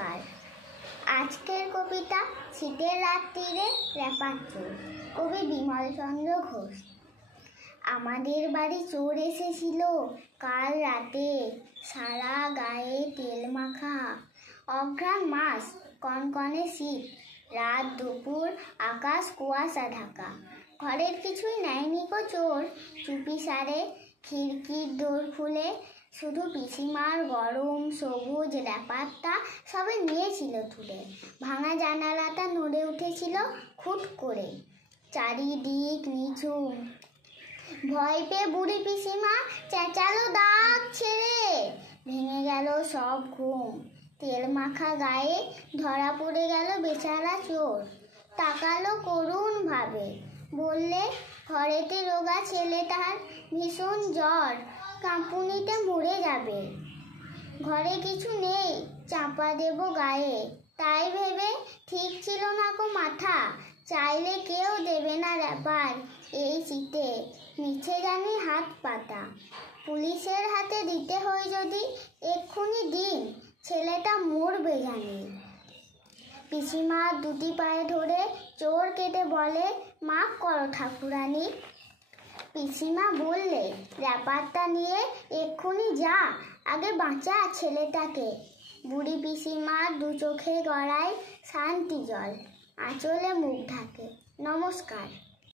নমস্কার। আজকের কবিতা শীতের রাত্রিরে র্যাপার চোর, কবি বিমল চন্দ্র ঘোষ। আমাদের বাড়ি চোর এসেছিল কাল রাতে, সারা গায়ে তেল মাখা, অঘ্রাণ মাস, কনকনে শীত, রাত দুপুর, আকাশ কুয়াশা ঢাকা। ঘরের কিছুই নেয়নি গো চোর, চুপি সারে খিড়কির দোর খুলে শুধু পিসিমার গরম সবুজ র্যাপারটা সবে নিয়েছিল তুলে। ভাঙা জানালাটা নড়ে উঠেছিল খুট করে, চারিদিক নিঝুম। ভয় পেয়ে বুড়ি পিসিমা চেঁচালো দাগ ছেড়ে, ভেঙে গেল সব ঘুম। তেল মাখা গায়ে ধরা পড়ে গেল বেচারা চোর। তাকালো করুণ ভাবে, বললে ঘরেতে রোগা ছেলেটার ভীষণ জ্বর, কাঁপুনিতে মরে যাবে। ঘরে কিছু নেই চাপা দেব গায়ে, তাই ভেবে ঠিক ছিল না গো মাথা। চাইলে কেউ দেবে না র্যাপার এই শীতে, মিছে জানি হাত পাতা। পুলিশের হাতে দিতে হয় যদি এক্ষুনি দিন, ছেলেটা মরবে জানি। পিসিমা দুটি পায়ে ধরে চোর কেটে বলে, মাফ করো ঠাকুরানী। পিসিমা বললে, র্যাপারটা নিয়ে এক্ষুনি যা, আগে বাঁচা ছেলেটাকে। বুড়ি পিসিমার দু চোখে গড়ায় শান্তি জল, আঁচলে মুখ ঢাকে। নমস্কার।